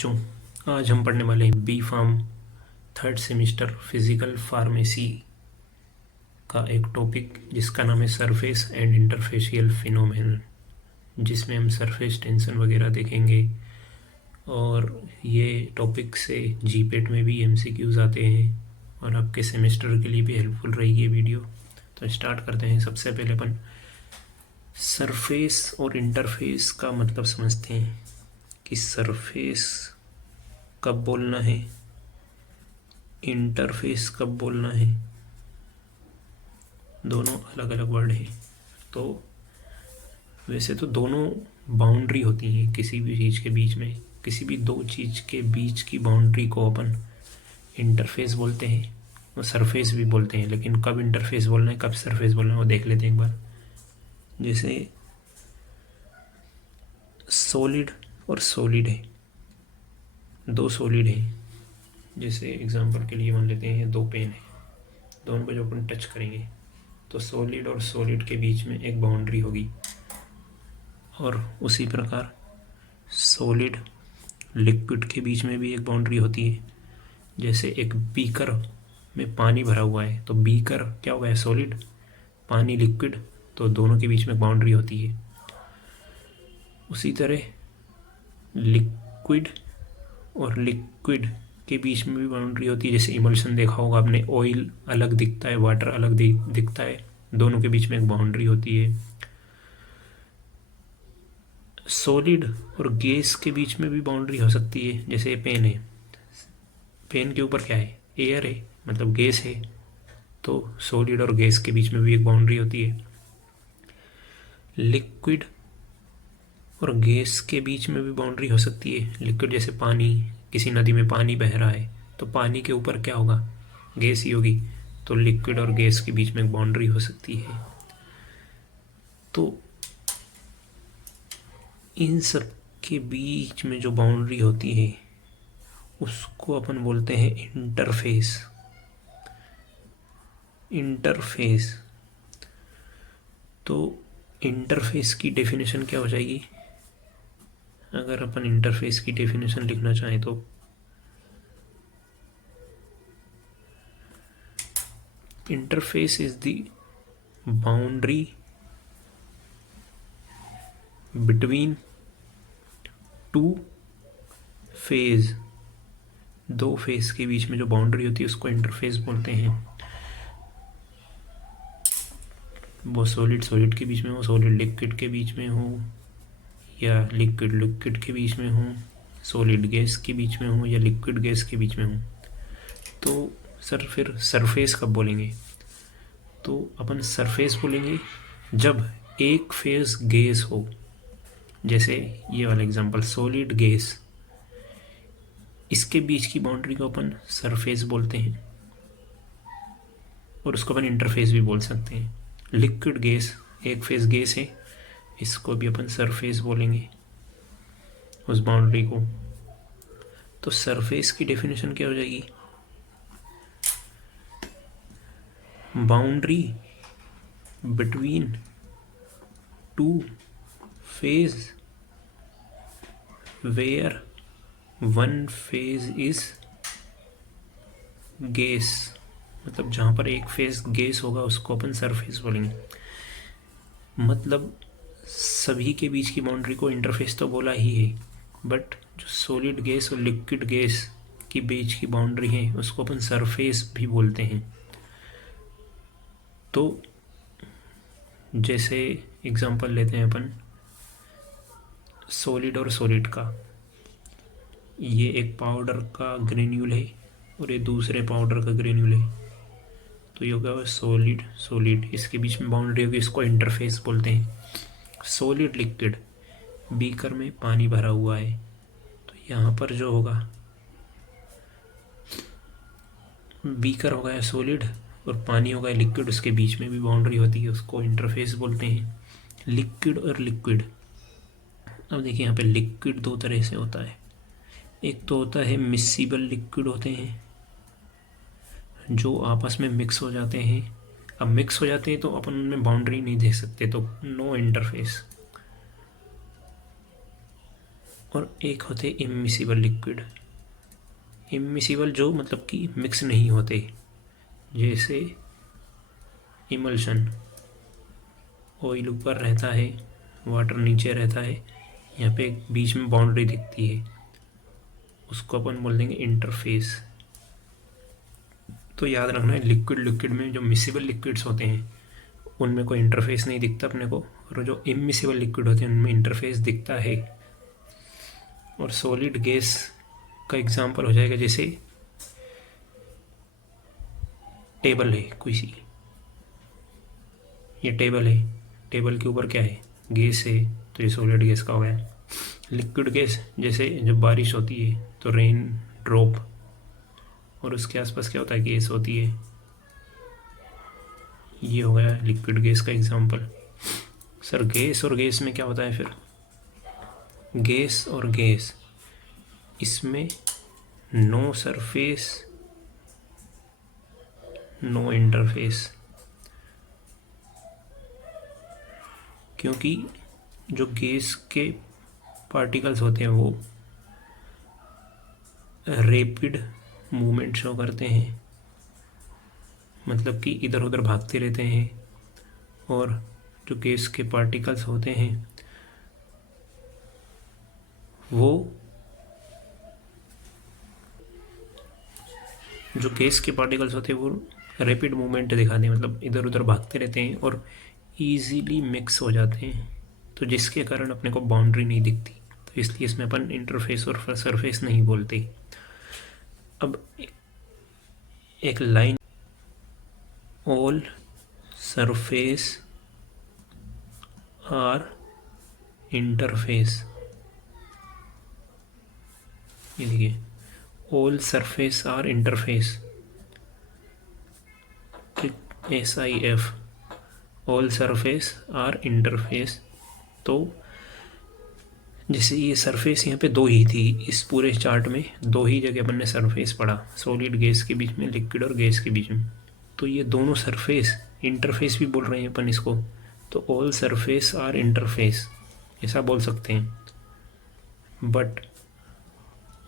बच्चों, आज हम पढ़ने वाले हैं B pharm third semester physical pharmacy का एक टॉपिक जिसका नाम है सरफेस एंड इंटरफेशियल फिनोमेनन, जिसमें हम सरफेस टेंशन वगैरह देखेंगे। और ये टॉपिक से जीपेट में भी एमसीक्यूज आते हैं और आपके सेमेस्टर के लिए भी हेल्पफुल रहेगी ये वीडियो। तो स्टार्ट करते हैं। सबसे पहले अपन सरफेस और इंटरफेस का मतलब समझते हैं कि सरफेस कब बोलना है, इंटरफेस कब बोलना है। दोनों अलग अलग वर्ड हैं। तो वैसे तो दोनों बाउंड्री होती हैं किसी भी चीज़ के बीच में, किसी भी दो चीज़ के बीच की बाउंड्री को अपन इंटरफेस बोलते हैं और सरफेस भी बोलते हैं। लेकिन कब इंटरफेस बोलना है, कब सरफेस बोलना है, वो देख लेते हैं एक बार। जैसे सॉलिड और सॉलिड है, दो सॉलिड हैं। जैसे एग्जांपल के लिए मान लेते हैं दो पेन है, दोनों को जो अपन टच करेंगे तो सॉलिड और सॉलिड के बीच में एक बाउंड्री होगी। और उसी प्रकार सॉलिड लिक्विड के बीच में भी एक बाउंड्री होती है। जैसे एक बीकर में पानी भरा हुआ है तो बीकर क्या हुआ है, सॉलिड, पानी लिक्विड, तो दोनों के बीच में बाउंड्री होती है। उसी तरह लिक्विड और लिक्विड के बीच में भी बाउंड्री होती है। जैसे इमल्शन देखा होगा आपने, ऑयल अलग दिखता है, वाटर अलग दिखता है, दोनों के बीच में एक बाउंड्री होती है। सॉलिड और गैस के बीच में भी बाउंड्री हो सकती है। जैसे पेन है, पेन के ऊपर क्या है, एयर है, मतलब गैस है, तो सॉलिड और गैस के बीच में भी एक बाउंड्री होती है। लिक्विड और गैस के बीच में भी बाउंड्री हो सकती है। लिक्विड जैसे पानी, किसी नदी में पानी बह रहा है तो पानी के ऊपर क्या होगा, गैस ही होगी, तो लिक्विड और गैस के बीच में एक बाउंड्री हो सकती है। तो इन सब के बीच में जो बाउंड्री होती है उसको अपन बोलते हैं इंटरफेस। इंटरफेस, तो इंटरफेस की डेफिनेशन क्या हो जाएगी, अगर अपन इंटरफेस की डेफिनेशन लिखना चाहें तो interface is the boundary between two phase, दो फेज के बीच में जो बाउंड्री होती है उसको इंटरफेस बोलते हैं। वो सॉलिड सॉलिड के बीच में हो, सॉलिड लिक्विड के बीच में हो, या लिक्विड लिक्विड के बीच में हो, सॉलिड गैस के बीच में हो, या लिक्विड गैस के बीच में हो। तो सर फिर सरफेस कब बोलेंगे, तो अपन सरफेस बोलेंगे जब एक फेज गैस हो। जैसे ये वाला एग्जांपल, सॉलिड गैस, इसके बीच की बाउंड्री को अपन सरफेस बोलते हैं और उसको अपन इंटरफेस भी बोल सकते हैं। लिक्विड गैस, एक फेज गैस है, इसको भी अपन सरफेस बोलेंगे, उस बाउंड्री को। तो सरफेस की डेफिनेशन क्या हो जाएगी, boundary between two phase where one phase is gas, मतलब जहाँ पर एक फेज गैस होगा उसको अपन सरफेस बोलेंगे। मतलब सभी के बीच की बाउंड्री को इंटरफेस तो बोला ही है, बट जो सॉलिड गैस और लिक्विड गैस के बीच की बाउंड्री है उसको अपन सरफेस भी बोलते हैं। तो जैसे एग्जांपल लेते हैं अपन सॉलिड और सॉलिड का, ये एक पाउडर का ग्रेन्यूल है और ये दूसरे पाउडर का ग्रेन्यूल है, तो ये होगा सॉलिड सॉलिड, इसके बीच में बाउंड्री होगी, इसको इंटरफेस बोलते हैं। सॉलिड लिक्विड, बीकर में पानी भरा हुआ है तो यहाँ पर जो होगा, बीकर होगा या सॉलिड और पानी होगा लिक्विड, उसके बीच में भी बाउंड्री होती है, उसको इंटरफेस बोलते हैं। लिक्विड और लिक्विड, अब देखिए यहाँ पे लिक्विड दो तरह से होता है। एक तो होता है मिक्सिबल लिक्विड होते हैं जो आपस में मिक्स हो जाते हैं। अब मिक्स हो जाते हैं तो अपन उनमें बाउंड्री नहीं देख सकते, तो नो इंटरफेस। और एक होते इमिसिबल लिक्विड। इमिसिबल जो मतलब कि मिक्स नहीं होते, जैसे इमल्शन, ऑयल ऊपर रहता है, वाटर नीचे रहता है, यहाँ पे एक बीच में बाउंड्री दिखती है, उसको अपन बोल देंगे इंटरफेस। तो याद रखना है लिक्विड लिक्विड में जो मिसिबल लिक्विड्स होते हैं उनमें कोई इंटरफेस नहीं दिखता अपने को, और जो इमिसिबल लिक्विड होते हैं उनमें इंटरफेस दिखता है। और सॉलिड गैस का एग्जांपल हो जाएगा जैसे टेबल है कोई सी, ये टेबल है, टेबल के ऊपर क्या है, गैस है, तो ये सॉलिड गैस का हो गया। लिक्विड गैस जैसे जब बारिश होती है तो रेन ड्रॉप, और उसके आसपास क्या होता है, गैस होती है, ये हो गया लिक्विड गैस का एग्जांपल। सर गैस और गैस में क्या होता है फिर, गैस और गैस इसमें नो सरफेस नो इंटरफेस, क्योंकि जो गैस के पार्टिकल्स होते हैं वो रैपिड मूवमेंट शो करते हैं, मतलब कि इधर उधर भागते रहते हैं, और जो गैस के पार्टिकल्स होते हैं वो जो गैस के पार्टिकल्स होते हैं वो रैपिड मूवमेंट दिखाते हैं, मतलब इधर उधर भागते रहते हैं और ईजीली मिक्स हो जाते हैं, तो जिसके कारण अपने को बाउंड्री नहीं दिखती, तो इसलिए इसमें अपन इंटरफेस और सरफेस नहीं बोलते। अब एक line, all surface are interface, ये देखिए all surface are interface, SIF, all surface are interface. तो जैसे ये सरफेस यहाँ पे दो ही थी, इस पूरे चार्ट में दो ही जगह अपन ने सरफेस पढ़ा, सॉलिड गैस के बीच में, लिक्विड और गैस के बीच में, तो ये दोनों सरफेस इंटरफेस भी बोल रहे हैं अपन इसको, तो ऑल सरफेस आर इंटरफेस ऐसा बोल सकते हैं। But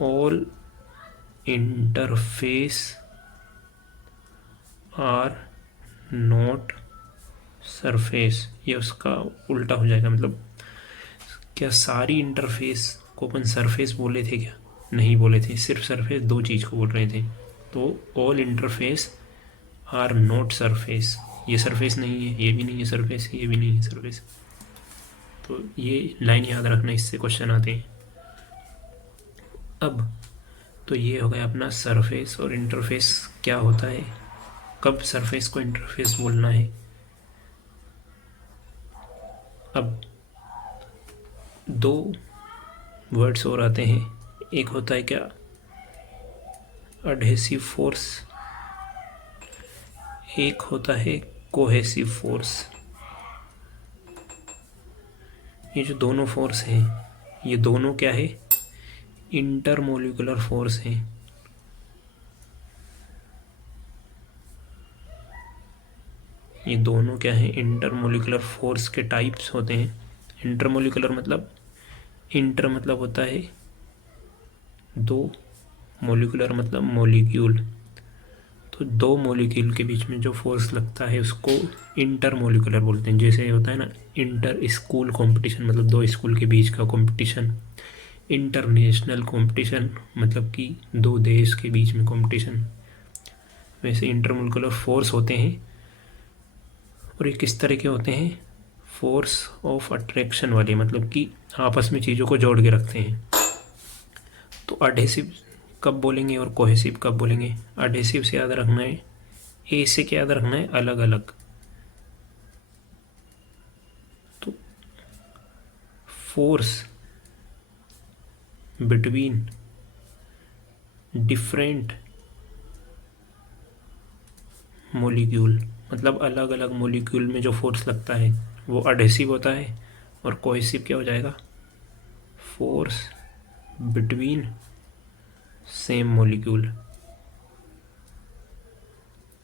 all interface are not surface, ये उसका उल्टा हो जाएगा, मतलब क्या सारी इंटरफेस को अपन सरफेस बोले थे क्या, नहीं बोले थे, सिर्फ सरफेस दो चीज़ को बोल रहे थे। तो all interface are not surface, ये सरफेस नहीं है, ये भी नहीं है सरफेस, ये भी नहीं है सरफेस, तो ये लाइन याद रखना, इससे क्वेश्चन आते हैं। अब तो ये हो गया अपना सरफेस और इंटरफेस क्या होता है, कब सरफेस को इंटरफेस बोलना है। अब दो वर्ड्स और आते हैं, एक होता है क्या, अडहेसिव फोर्स, एक होता है कोहेसिव फोर्स। ये जो दोनों फोर्स हैं ये दोनों क्या है, इंटरमोलिकुलर फोर्स हैं। ये दोनों क्या है, इंटरमोलिकुलर फोर्स के टाइप्स होते हैं। इंटरमोलिकुलर मतलब, इंटर मतलब होता है दो, मोलिकुलर मतलब मोलिक्यूल, तो दो मोलिक्यूल के बीच में जो फोर्स लगता है उसको इंटरमोलिकुलर बोलते हैं। जैसे होता है ना इंटर स्कूल कंपटीशन, मतलब दो स्कूल के बीच का कंपटीशन, इंटरनेशनल कंपटीशन मतलब कि दो देश के बीच में कंपटीशन, वैसे इंटरमोलिकुलर फोर्स होते हैं। और ये किस तरह के होते हैं, फोर्स ऑफ अट्रैक्शन वाले, मतलब कि आपस में चीज़ों को जोड़ के रखते हैं। तो अडहेसिव कब बोलेंगे और कोहेसिव कब बोलेंगे, अडहेसिव से याद रखना है, ए से क्या याद रखना है, अलग अलग। तो फोर्स बिटवीन डिफरेंट मोलिक्यूल, मतलब अलग अलग मोलिक्यूल में जो फोर्स लगता है वो अडहेसिव होता है। और कोहेसिव क्या हो जाएगा, फोर्स बिटवीन सेम मोलिक्यूल।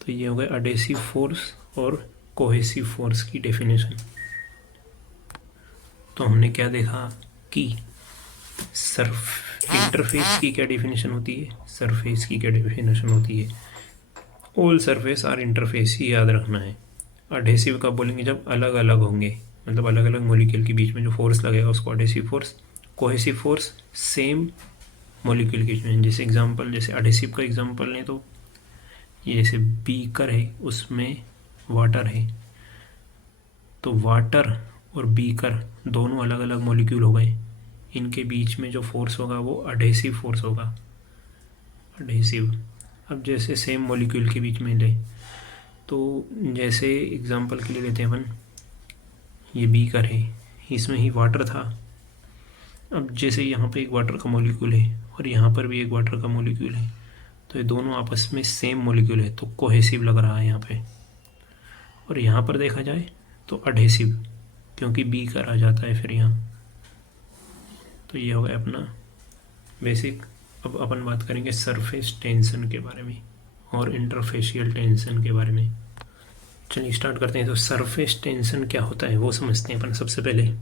तो ये हो गया अडहेसिव फोर्स और कोहेसिव फोर्स की डेफिनेशन। तो हमने क्या देखा कि इंटरफेस की क्या डेफिनेशन होती है, सरफेस की क्या डेफिनेशन होती है, ऑल सरफेस आर इंटरफेस ही याद रखना है। अडेसिव कब बोलेंगे, जब अलग अलग होंगे, मतलब अलग अलग मॉलिक्यूल के बीच में जो फोर्स लगेगा उसको adhesive force. Cohesive force same molecule के बीच में, जैसे एग्जांपल, जैसे अडेसिव का एग्जांपल लें तो ये जैसे बीकर है उसमें वाटर है, तो वाटर और बीकर दोनों अलग अलग मॉलिक्यूल हो गए, इनके बीच में जो फोर्स होगा वो अडेसिव फोर्स होगा, अडेसिव। अब जैसे सेम मॉलिक्यूल के बीच में ले, तो जैसे एग्जांपल के लिए लेते हैं अपन, ये बीकर है, इसमें ही वाटर था। अब जैसे यहाँ पे एक वाटर का मॉलिक्यूल है और यहाँ पर भी एक वाटर का मॉलिक्यूल है, तो ये दोनों आपस में सेम मॉलिक्यूल है, तो कोहेसिव लग रहा है यहाँ पे। और यहाँ पर देखा जाए तो अडेसिव, क्योंकि बीकर आ जाता है फिर यहाँ। तो ये हो गया अपना बेसिक। अब अपन बात करेंगे सरफेस टेंशन के बारे में और इंटरफेशियल टेंशन के बारे में। चलिए स्टार्ट करते हैं। तो सरफेस टेंशन क्या होता है वो समझते हैं अपन सबसे पहले।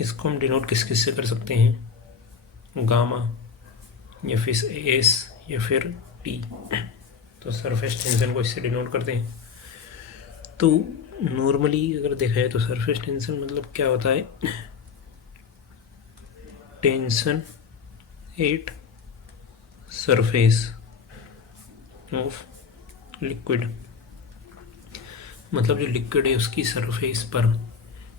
इसको हम डिनोट किस किस से कर सकते हैं, गामा या फिर एस या फिर टी। तो सरफेस टेंशन को इससे डिनोट करते हैं। तो नॉर्मली अगर देखा जाए तो सरफेस टेंशन मतलब क्या होता है, tension at surface of liquid, मतलब जो लिक्विड है उसकी सरफेस पर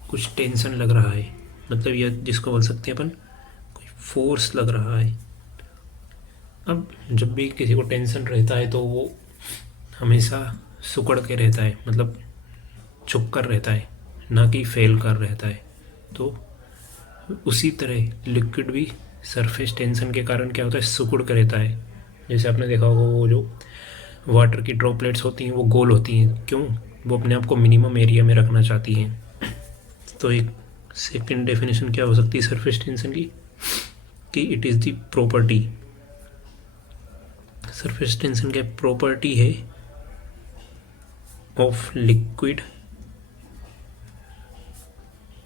कुछ टेंशन लग रहा है, मतलब यह जिसको बोल सकते हैं अपन कोई फोर्स लग रहा है। अब जब भी किसी को टेंशन रहता है तो वो हमेशा सुकड़ के रहता है, मतलब झुक कर रहता है, ना कि फैल कर रहता है। तो उसी तरह लिक्विड भी सरफेस टेंशन के कारण क्या होता है, सिकुड़ कर रहता है। जैसे आपने देखा होगा वो जो वाटर की ड्रॉपलेट्स होती हैं वो गोल होती हैं, क्यों, वो अपने आप को मिनिमम एरिया में रखना चाहती हैं। तो एक सेकंड डेफिनेशन क्या हो सकती है सरफेस टेंशन की, कि it is the property, surface tension की प्रॉपर्टी है of liquid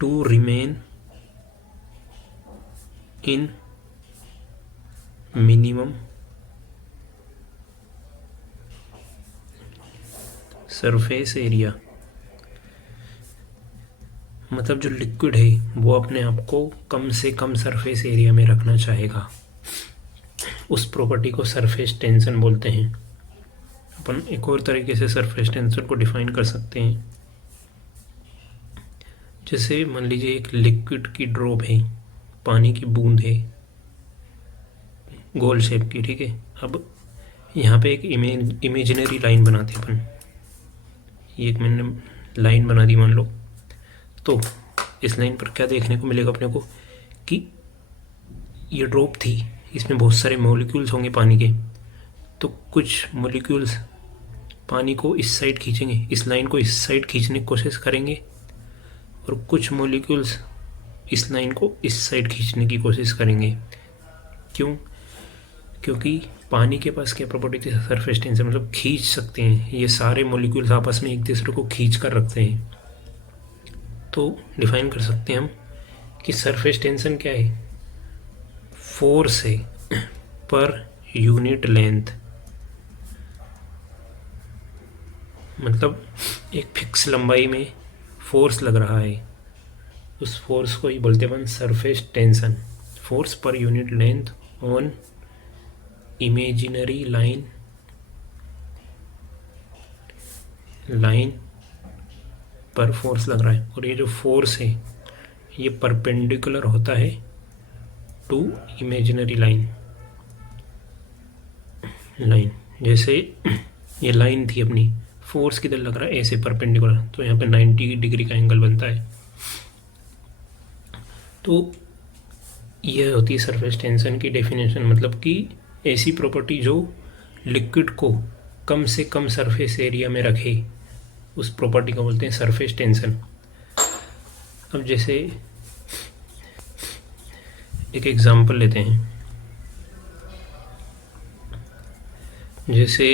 to remain in minimum surface area. मतलब जो लिक्विड है वो अपने आप को कम से कम सरफेस एरिया में रखना चाहेगा, उस प्रॉपर्टी को सरफेस टेंशन बोलते हैं। अपन एक और तरीके से सरफेस टेंशन को डिफाइन कर सकते हैं। जैसे मान लीजिए एक लिक्विड की ड्रॉप है, पानी की बूंद है गोल शेप की, ठीक है। अब यहाँ पे एक इमेजिनरी लाइन बनाते अपन, ये एक मैंने लाइन बना दी मान लो। तो इस लाइन पर क्या देखने को मिलेगा अपने को, कि ये ड्रॉप थी, इसमें बहुत सारे मॉलिक्यूल्स होंगे पानी के। तो कुछ मॉलिक्यूल्स पानी को इस साइड खींचेंगे, इस लाइन को इस साइड खींचने की कोशिश करेंगे, और कुछ मॉलिक्यूल्स इस लाइन को इस साइड खींचने की कोशिश करेंगे। क्यों, क्योंकि पानी के पास क्या प्रॉपर्टी थी, सरफेस टेंशन, मतलब खींच सकते हैं, ये सारे मॉलिक्यूल्स आपस में एक दूसरे को खींच कर रखते हैं। तो डिफाइन कर सकते हैं हम कि सरफेस टेंशन क्या है, फोर्स है पर यूनिट लेंथ, मतलब एक फिक्स लंबाई में फोर्स लग रहा है, उस फोर्स को ही बोलते हैं surface tension. Force per unit length on imaginary line पर फोर्स लग रहा है, और ये जो फोर्स है ये परपेंडिकुलर होता है टू इमेजिनरी लाइन। जैसे ये लाइन थी अपनी, फोर्स किधर लग रहा है, ऐसे परपेंडिकुलर, तो यहाँ पे 90 डिग्री का एंगल बनता है। तो यह होती है सरफेस टेंशन की डेफिनेशन, मतलब कि ऐसी प्रॉपर्टी जो लिक्विड को कम से कम सरफेस एरिया में रखे, उस प्रॉपर्टी को बोलते हैं सरफेस टेंशन। अब जैसे एक एग्जांपल लेते हैं, जैसे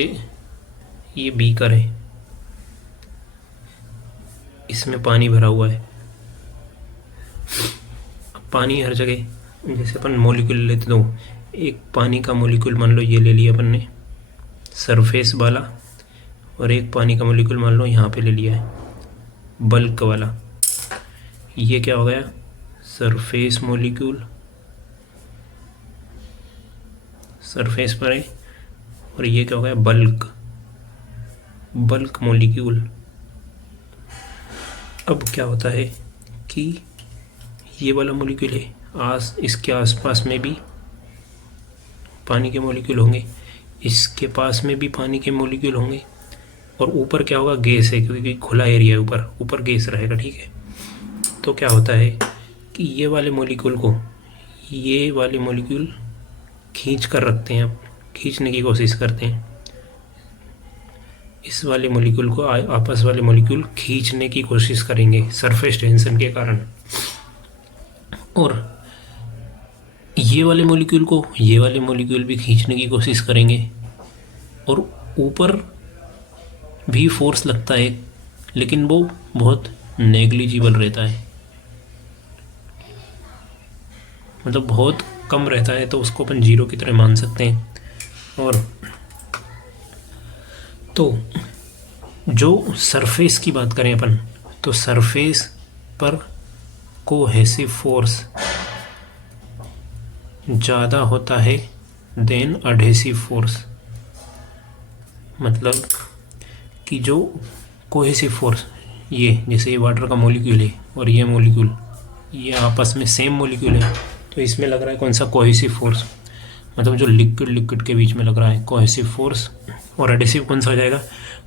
ये बीकर है, इसमें पानी भरा हुआ है। अब पानी हर जगह, जैसे अपन मॉलिक्यूल लेते तो एक पानी का मॉलिक्यूल मान लो ये ले लिया अपन ने सरफेस वाला, और एक पानी का मॉलिक्यूल मान लो यहाँ पे ले लिया है बल्क वाला। ये क्या हो गया, सरफेस मॉलिक्यूल, सरफेस पर है, और ये क्या हो गया, बल्क, बल्क मॉलिक्यूल। अब क्या होता है कि ये वाला मॉलिक्यूल है, इसके आसपास में भी पानी के मॉलिक्यूल होंगे, इसके पास में भी पानी के मॉलिक्यूल होंगे, और ऊपर क्या होगा, गैस है क्योंकि खुला एरिया है, ऊपर गैस रहेगा। ठीक है, तो क्या होता है कि ये वाले मॉलिक्यूल खींच कर रखते हैं, खींचने की कोशिश करते हैं, इस वाले मॉलिक्यूल को आपस वाले मॉलिक्यूल खींचने की कोशिश करेंगे सरफेस टेंशन के कारण, और ये वाले मॉलिक्यूल भी खींचने की कोशिश करेंगे, और ऊपर भी फोर्स लगता है लेकिन वो बहुत नेग्लिजिबल रहता है, मतलब बहुत कम रहता है, तो उसको अपन जीरो की तरह मान सकते हैं। और तो जो सरफेस की बात करें अपन, तो सरफेस पर कोहेसिव फोर्स ज़्यादा होता है देन अडहेसिव फोर्स, मतलब कि जो कोहेसिव फोर्स, ये जैसे ये वाटर का मॉलिक्यूल है और ये मॉलिक्यूल, ये आपस में सेम मॉलिक्यूल है, तो इसमें लग रहा है कौन सा, कोहेसिव फोर्स, मतलब जो लिक्विड के बीच में लग रहा है कोहेसिव फोर्स। और एडेसिव कौन सा हो जाएगा,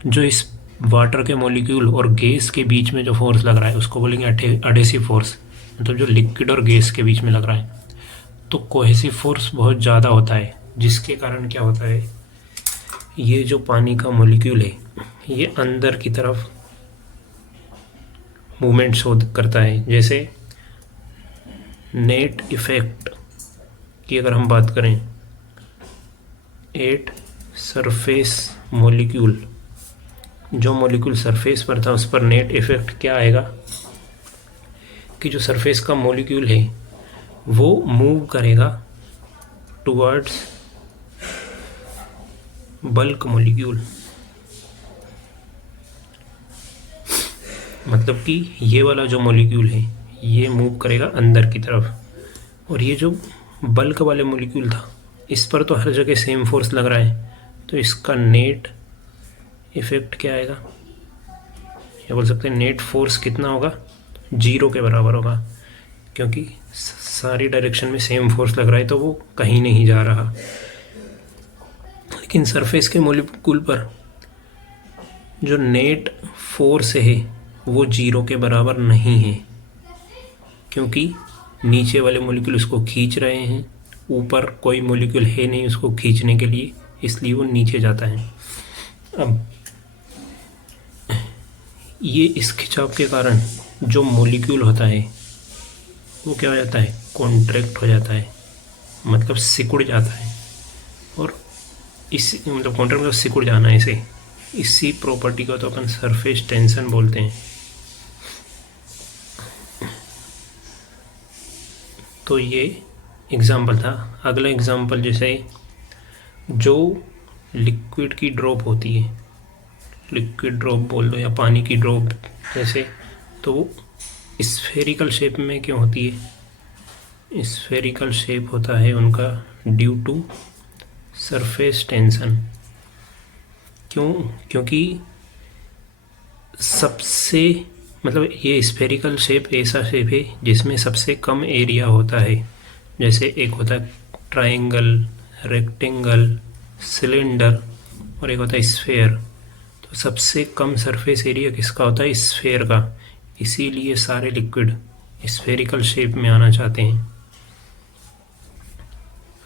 जो इस वाटर के मॉलिक्यूल और गैस के बीच में जो फोर्स लग रहा है उसको बोलेंगे एडेसिव फोर्स, मतलब जो लिक्विड और गैस के बीच में लग रहा है। तो कोहेसिव फोर्स बहुत ज़्यादा होता है, जिसके कारण क्या होता है, ये जो पानी का मॉलिक्यूल है ये अंदर की तरफ मूवमेंट शो करता है। जैसे नेट इफेक्ट की अगर हम बात करें, एट सरफेस मॉलिक्यूल, जो मॉलिक्यूल सरफेस पर था उस पर नेट इफेक्ट क्या आएगा कि जो सरफेस का मॉलिक्यूल है वो मूव करेगा टुवर्ड्स बल्क मॉलिक्यूल, मतलब कि ये वाला जो मॉलिक्यूल है ये मूव करेगा अंदर की तरफ, और ये जो बल्क वाले मॉलिक्यूल था इस पर तो हर जगह सेम फोर्स लग रहा है, तो इसका नेट इफेक्ट क्या आएगा, या बोल सकते हैं नेट फोर्स कितना होगा, जीरो के बराबर होगा, क्योंकि सारी डायरेक्शन में सेम फोर्स लग रहा है तो वो कहीं नहीं जा रहा। लेकिन सरफेस के मॉलिक्यूल पर जो नेट फोर्स है वो जीरो के बराबर नहीं है, क्योंकि नीचे वाले मॉलिक्यूल उसको खींच रहे हैं, ऊपर कोई मॉलिक्यूल है नहीं उसको खींचने के लिए, इसलिए वो नीचे जाता है। अब ये इस खिंचाव के कारण जो मॉलिक्यूल होता है वो क्या हो जाता है, कॉन्ट्रैक्ट हो जाता है, मतलब सिकुड़ जाता है, और इस मतलब कॉन्ट्रैक्ट मतलब सिकुड़ जाना है, इसी प्रॉपर्टी को तो अपन सरफेस टेंशन बोलते हैं। तो ये एग्जाम्पल था। अगला एग्जाम्पल, जैसे जो लिक्विड की ड्रॉप होती है, लिक्विड ड्रॉप बोल दो या पानी की ड्रॉप जैसे, तो वो स्फेरिकल शेप में क्यों होती है, स्फेरिकल शेप होता है उनका ड्यू टू सरफेस टेंशन। क्यों, क्योंकि सबसे मतलब ये स्फेरिकल शेप ऐसा शेप है जिसमें सबसे कम एरिया होता है, जैसे एक होता है ट्रायंगल, रेक्टेंगल, सिलेंडर, और एक होता है स्फेयर। तो सबसे कम सरफेस एरिया किसका होता है, स्फेयर का, इसीलिए सारे लिक्विड स्फेरिकल शेप में आना चाहते हैं।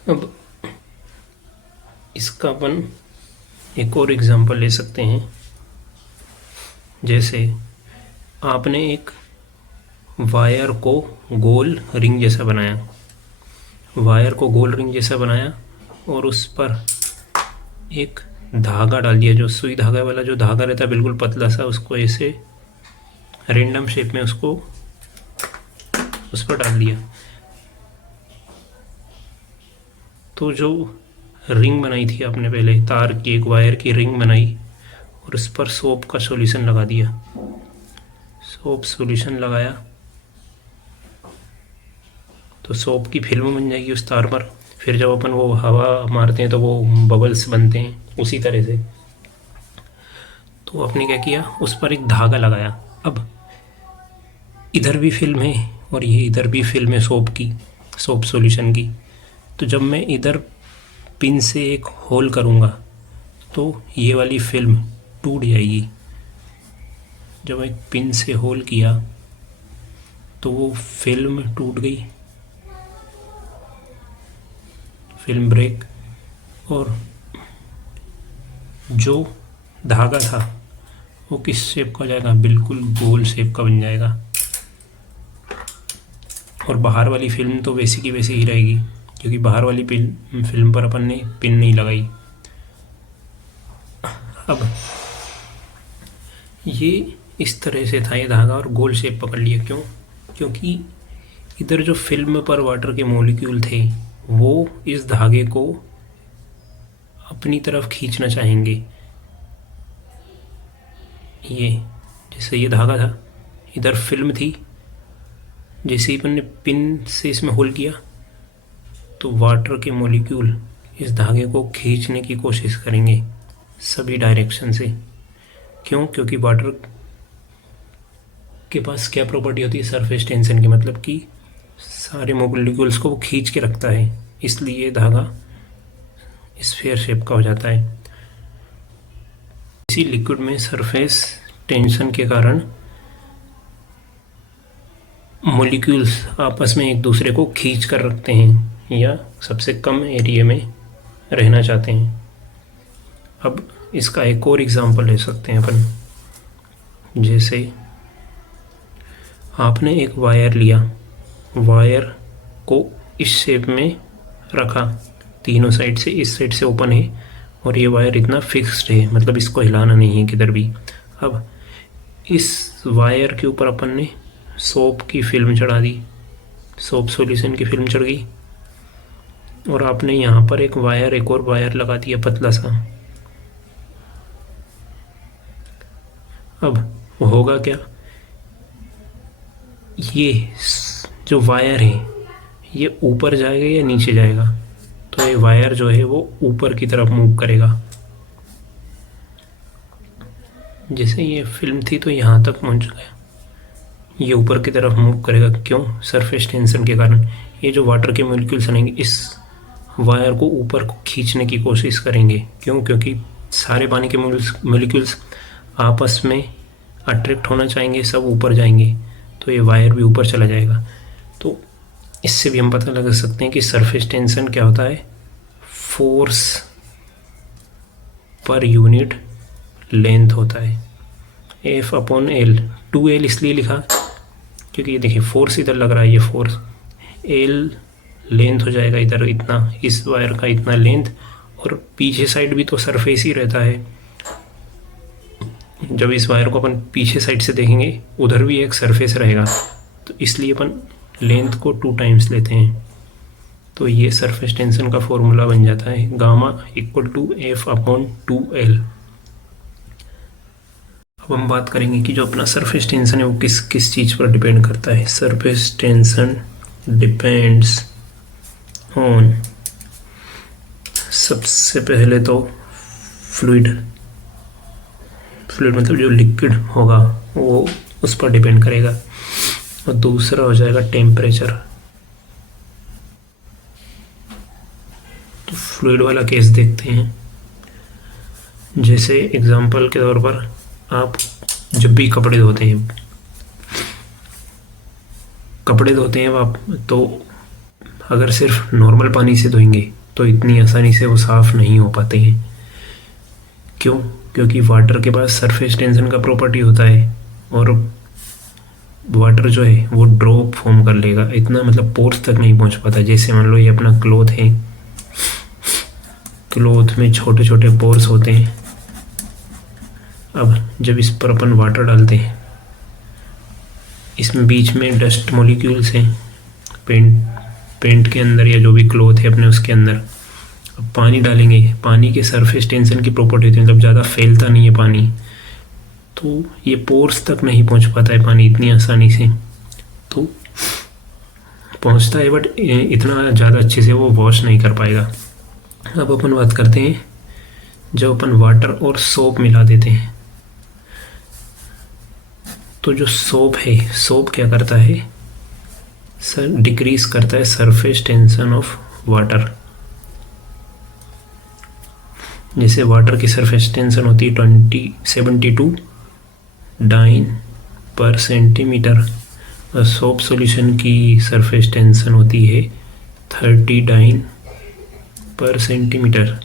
अब इसका अपन एक और एग्जांपल ले सकते हैं, जैसे आपने एक वायर को गोल रिंग जैसा बनाया, वायर को गोल रिंग जैसा बनाया और उस पर एक धागा डाल दिया, जो सुई धागा वाला जो धागा रहता है बिल्कुल पतला सा, उसको ऐसे रेंडम शेप में उसको उस पर डाल दिया, तो जो रिंग बनाई थी आपने पहले, तार की एक वायर की रिंग बनाई और उस पर सोप का सॉल्यूशन लगा दिया। सोप सॉल्यूशन लगाया तो सोप की फिल्म बन जाएगी उस तार पर। फिर जब अपन वो हवा मारते हैं तो वो बबल्स बनते हैं, उसी तरह से। तो आपने क्या किया, उस पर एक धागा लगाया। अब इधर भी फिल्म है और ये इधर भी फिल्म है सोप की, सोप सॉल्यूशन की। तो जब मैं इधर पिन से एक होल करूँगा तो ये वाली फिल्म टूट जाएगी। जब एक पिन से होल किया तो वो फिल्म टूट गई, फिल्म ब्रेक, और जो धागा था वो किस शेप का हो जाएगा, बिल्कुल गोल शेप का बन जाएगा। और बाहर वाली फिल्म तो वैसी की वैसी ही रहेगी, क्योंकि बाहर वाली फिल्म पर अपन ने पिन नहीं लगाई। अब ये इस तरह से था ये धागा, और गोल शेप पकड़ लिया। क्यों? क्योंकि इधर जो फिल्म पर वाटर के मॉलिक्यूल थे वो इस धागे को अपनी तरफ खींचना चाहेंगे। ये जैसे ये धागा था, इधर फिल्म थी, जैसे ही अपन ने पिन से इसमें होल किया तो वाटर के मॉलिक्यूल इस धागे को खींचने की कोशिश करेंगे सभी डायरेक्शन से। क्यों? क्योंकि वाटर के पास क्या प्रॉपर्टी होती है, सरफेस टेंशन की, मतलब कि सारे मॉलिक्यूल्स को वो खींच के रखता है, इसलिए ये धागा स्फीयर शेप का हो जाता है। इसी लिक्विड में सरफेस टेंशन के कारण मॉलिक्यूल्स आपस में एक दूसरे को खींच कर रखते हैं या सबसे कम एरिया में रहना चाहते हैं। अब इसका एक और एग्जांपल ले सकते हैं अपन। जैसे आपने एक वायर लिया, वायर को इस शेप में रखा, तीनों साइड से, इस साइड से ओपन है और ये वायर इतना फिक्स्ड है, मतलब इसको हिलाना नहीं है किधर भी। अब इस वायर के ऊपर अपन ने सोप की फिल्म चढ़ा दी, सोप सॉल्यूशन की फिल्म चढ़ गई, और आपने यहाँ पर एक और वायर लगा दिया पतला सा। अब होगा क्या, ये जो वायर है ये ऊपर जाएगा या नीचे जाएगा, तो ये वायर जो है वो ऊपर की तरफ मूव करेगा। जैसे ये फिल्म थी तो यहाँ तक पहुँच गया, ये ऊपर की तरफ मूव करेगा। क्यों? सरफेस टेंशन के कारण। ये जो वाटर के मॉलिक्यूल्स रहेंगे इस वायर को ऊपर को खींचने की कोशिश करेंगे। क्यों? क्योंकि सारे पानी के मॉलिक्यूल्स आपस में अट्रैक्ट होना चाहेंगे, सब ऊपर जाएंगे, तो ये वायर भी ऊपर चला जाएगा। तो इससे भी हम पता लगा सकते हैं कि सरफेस टेंशन क्या होता है, फोर्स पर यूनिट लेंथ होता है, F/L। 2L इसलिए लिखा क्योंकि ये देखिए फोर्स इधर लग रहा है, ये फोर्स, L लेंथ हो जाएगा इधर इतना, इस वायर का इतना लेंथ, और पीछे साइड भी तो सरफेस ही रहता है। जब इस वायर को अपन पीछे साइड से देखेंगे उधर भी एक सरफेस रहेगा, तो इसलिए अपन लेंथ को 2 टाइम्स लेते हैं। तो ये सरफेस टेंशन का फॉर्मूला बन जाता है, गामा = F/2L। अब हम बात करेंगे कि जो अपना सरफेस टेंशन है वो किस किस चीज़ पर डिपेंड करता है। सरफेस टेंशन डिपेंड्स ऑन, सबसे पहले तो फ्लूइड मतलब जो लिक्विड होगा वो उस पर डिपेंड करेगा, और दूसरा हो जाएगा टेम्परेचर। तो फ्लूइड वाला केस देखते हैं। जैसे एग्जांपल के तौर पर आप जब भी कपड़े धोते हैं आप, तो अगर सिर्फ नॉर्मल पानी से धोएंगे तो इतनी आसानी से वो साफ़ नहीं हो पाते हैं। क्यों? क्योंकि वाटर के पास सरफेस टेंशन का प्रॉपर्टी होता है, और वाटर जो है वो ड्रॉप फॉर्म कर लेगा, इतना मतलब पोर्स तक नहीं पहुंच पाता। जैसे मान लो ये अपना क्लॉथ है, क्लॉथ में छोटे छोटे पोर्स होते हैं। अब जब इस पर अपन वाटर डालते हैं इसमें बीच में डस्ट मॉलिक्यूल्स हैं पेंट के अंदर या जो भी क्लॉथ है अपने उसके अंदर। अब पानी डालेंगे, पानी के सरफेस टेंशन की प्रॉपर्टी होती है, मतलब ज़्यादा फैलता नहीं है पानी, तो ये पोर्स तक नहीं पहुंच पाता है पानी इतनी आसानी से। तो पहुंचता है बट इतना ज़्यादा अच्छे से वो वॉश नहीं कर पाएगा। अब अपन बात करते हैं जब अपन वाटर और सोप मिला देते हैं, तो जो सोप है, सोप क्या करता है सर, डिक्रीज करता है सरफेस टेंशन ऑफ वाटर। जैसे वाटर की सरफेस टेंशन होती है 72 डाइन पर सेंटीमीटर, और सोप सॉल्यूशन की सरफेस टेंशन होती है 30 डाइन पर सेंटीमीटर।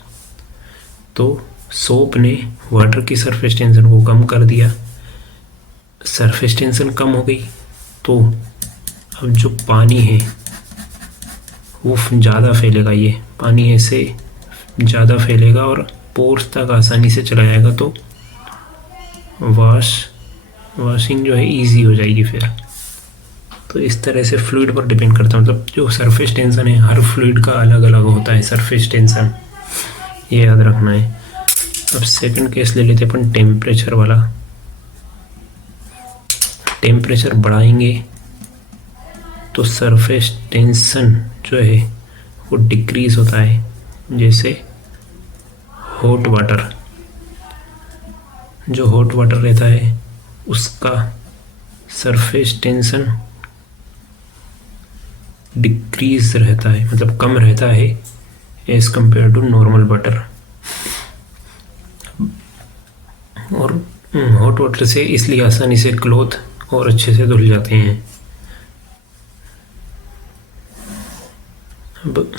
तो सोप ने वाटर की सरफेस टेंशन को कम कर दिया, सरफेस टेंशन कम हो गई, तो अब जो पानी है वो ज़्यादा फैलेगा, ये पानी ऐसे ज़्यादा फैलेगा और पोर्स तक आसानी से चला जाएगा, तो वॉशिंग जो है इजी हो जाएगी फिर। तो इस तरह से फ्लूइड पर डिपेंड करता है, मतलब जो सरफेस टेंशन है हर फ्लूइड का अलग अलग होता है सरफेस टेंशन, ये याद रखना है। अब सेकंड केस ले लेते हैं अपन टेम्परेचर वाला। टेम्परेचर बढ़ाएंगे तो सरफेस टेंशन जो है वो डिक्रीज होता है। जैसे हॉट वाटर, जो हॉट वाटर रहता है उसका सरफेस टेंशन डिक्रीज रहता है, मतलब कम रहता है as compare to normal water. और हॉट वाटर से इसलिए आसानी से क्लॉथ और अच्छे से धुल जाते हैं। अब